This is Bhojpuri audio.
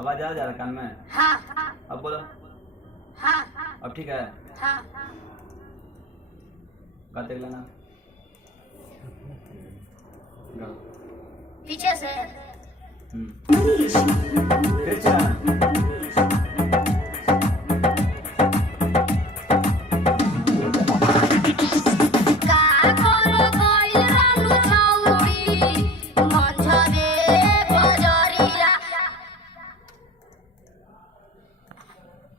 आवाज आ जा रहा कान में? हाँ। अब बोलो। हाँ। अब ठीक है? हाँ। गाते लेना। पीछे से। फिर चला।